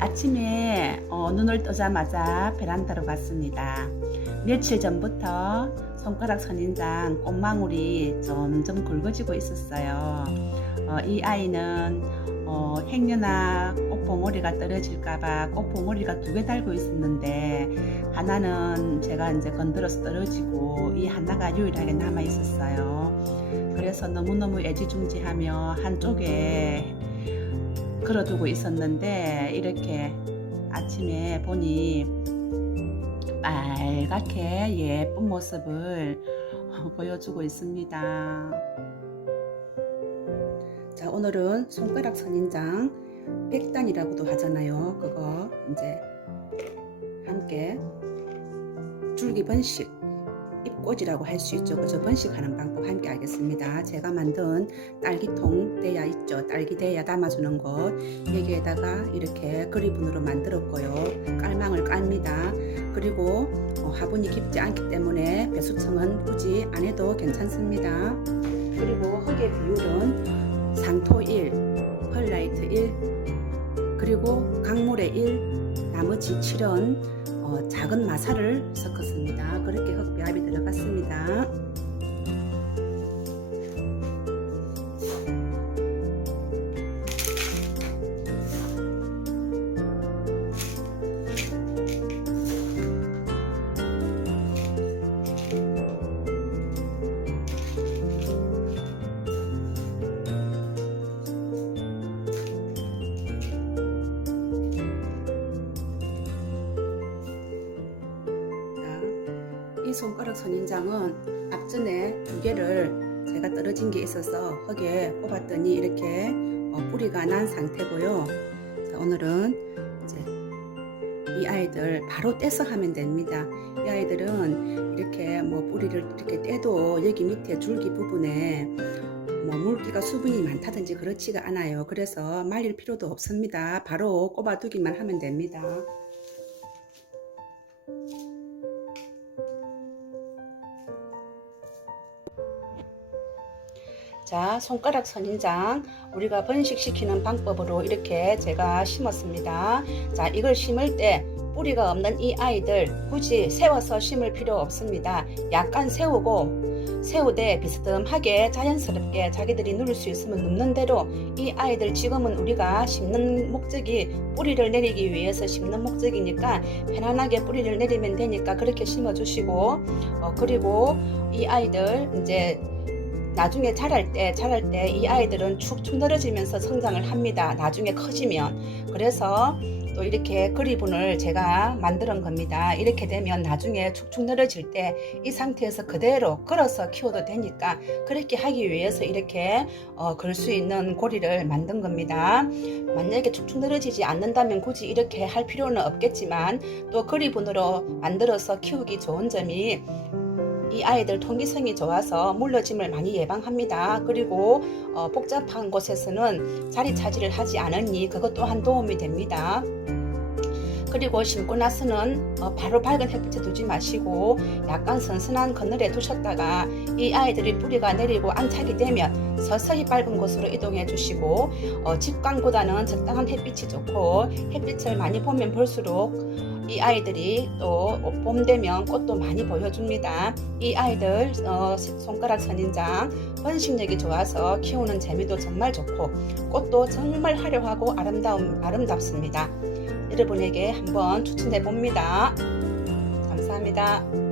아침에 어, 눈을 뜨자마자 베란다로 갔습니다. 며칠 전부터 손가락 선인장 꽃망울이 점점 굵어지고 있었어요. 어, 이 아이는 어, 행여나 꽃봉오리가 떨어질까봐 꽃봉오리가 두 개 달고 있었는데 하나는 제가 이제 건드려서 떨어지고 이 하나가 유일하게 남아 있었어요. 그래서 너무너무 애지중지하며 한쪽에 걸어두고 있었는데 이렇게 아침에 보니 빨갛게 예쁜 모습을 보여주고 있습니다. 자, 오늘은 손가락 선인장 백단이라고도 하잖아요. 그거 이제 함께 줄기 번식 잎꽂이라고 할 수 있죠. 그저 번식하는 방법 함께 알겠습니다. 제가 만든 딸기통 대야 있죠. 딸기 대야 담아주는 것 여기에다가 이렇게 그리분으로 만들었고요. 깔망을 깝니다. 그리고 어, 화분이 깊지 않기 때문에 배수청은 굳이 안 해도 괜찮습니다. 그리고 흙의 비율은 상토 1, 펄라이트 1, 그리고 강물의 1, 나머지 7은 어, 작은 마사를 섞었습니다. 그렇게 흙배합이 들어갔습니다. 이 손가락 선인장은 앞전에 두 개를 제가 떨어진 게 있어서 흙에 꼽았더니 이렇게 어, 뿌리가 난 상태고요. 자, 오늘은 이제 이 아이들 바로 떼서 하면 됩니다. 이 아이들은 이렇게 뭐 뿌리를 이렇게 떼도 여기 밑에 줄기 부분에 뭐 물기가 수분이 많다든지 그렇지가 않아요. 그래서 말릴 필요도 없습니다. 바로 꼽아두기만 하면 됩니다. 자, 손가락 선인장 우리가 번식시키는 방법으로 이렇게 제가 심었습니다. 자, 이걸 심을 때 뿌리가 없는 이 아이들 굳이 세워서 심을 필요 없습니다. 약간 세우고 세우되 비스듬하게 자연스럽게 자기들이 누를 수 있으면 눕는 대로 이 아이들 지금은 우리가 심는 목적이 뿌리를 내리기 위해서 심는 목적이니까 편안하게 뿌리를 내리면 되니까 그렇게 심어 주시고 어, 그리고 이 아이들 이제 나중에 자랄 때 자랄 때 이 아이들은 축축 늘어지면서 성장을 합니다. 나중에 커지면 그래서 또 이렇게 그리분을 제가 만드는 겁니다. 이렇게 되면 나중에 축축 늘어질 때 이 상태에서 그대로 걸어서 키워도 되니까 그렇게 하기 위해서 이렇게 어, 걸 수 있는 고리를 만든 겁니다. 만약에 축축 늘어지지 않는다면 굳이 이렇게 할 필요는 없겠지만 또 그리분으로 만들어서 키우기 좋은 점이 이 아이들 통기성이 좋아서 물러짐을 많이 예방합니다. 그리고 어, 복잡한 곳에서는 자리 차지를 하지 않으니 그것 또한 도움이 됩니다. 그리고 심고 나서는 어, 바로 밝은 햇빛에 두지 마시고 약간 선선한 그늘에 두셨다가 이 아이들이 뿌리가 내리고 안착이 되면 서서히 밝은 곳으로 이동해 주시고 어, 직광보다는 적당한 햇빛이 좋고 햇빛을 많이 보면 볼수록 이 아이들이 또 봄 되면 꽃도 많이 보여줍니다. 이 아이들 어, 손가락 선인장 번식력이 좋아서 키우는 재미도 정말 좋고 꽃도 정말 화려하고 아름다움 아름답습니다. 여러분에게 한번 추천해 봅니다. 감사합니다.